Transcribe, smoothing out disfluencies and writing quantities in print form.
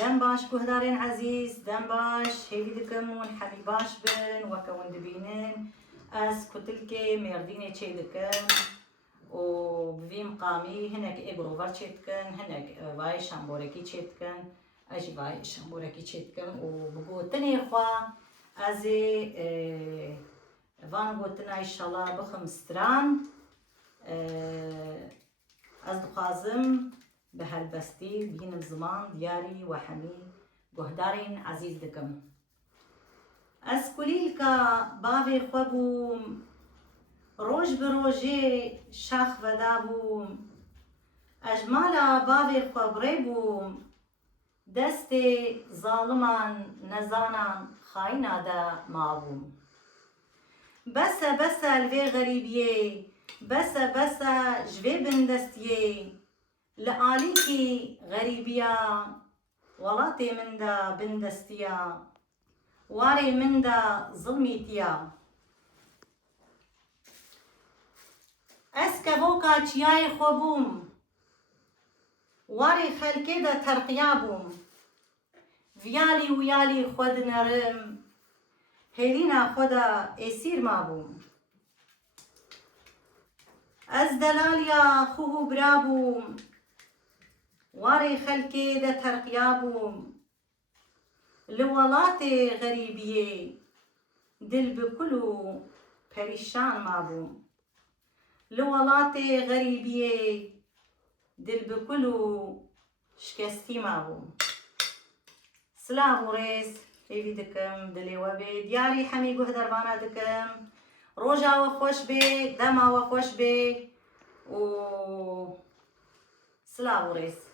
دم باش گهدارین عزیز دم باش هیوی دکمون حبی باش بن وکون دبینن از کتلکی مردینه چه دکم و بویم قامی هنگ اگروور چه دکن هنگ وای شنبورکی چه دکن اجی وای شنبورکی چه دکن و بگو تنی خواه از وان گوتنا ایشالله بخمستران از دخوازم به هلبستی بینم زمان دیاری و همی گهدارین عزیز دکم از کلیل که باوی خواه بوم روش به روژه شاخ ودا بوم اجمالا باوی خواه بری بوم دست ظالمان نزانان خاینه دا ما بوم بسه بسه الوی غریبیه بسه بسه جوی بندستیه لعالی کی غریبیا ولاتی من دا بندستیا واری من دا ظلمیتیا اس کبوکا چیای خوبوم واری خلکی دا ترقیا بوم ویالی ویالی خود نرم هلینا خدا اسیر ما بوم از دلالیا خوه برابوم واری خلکی دا ترقیا بوم لولات غریبیه دل بکلو پریشان ما بوم لولات غریبیه دل بکلو شکستی ما بوم سلام و ریس هیوی دکم دلی و بی دیاری همی گهدر وانا دکم روژا و خوش بی دما و خوش بی و سلام و ریس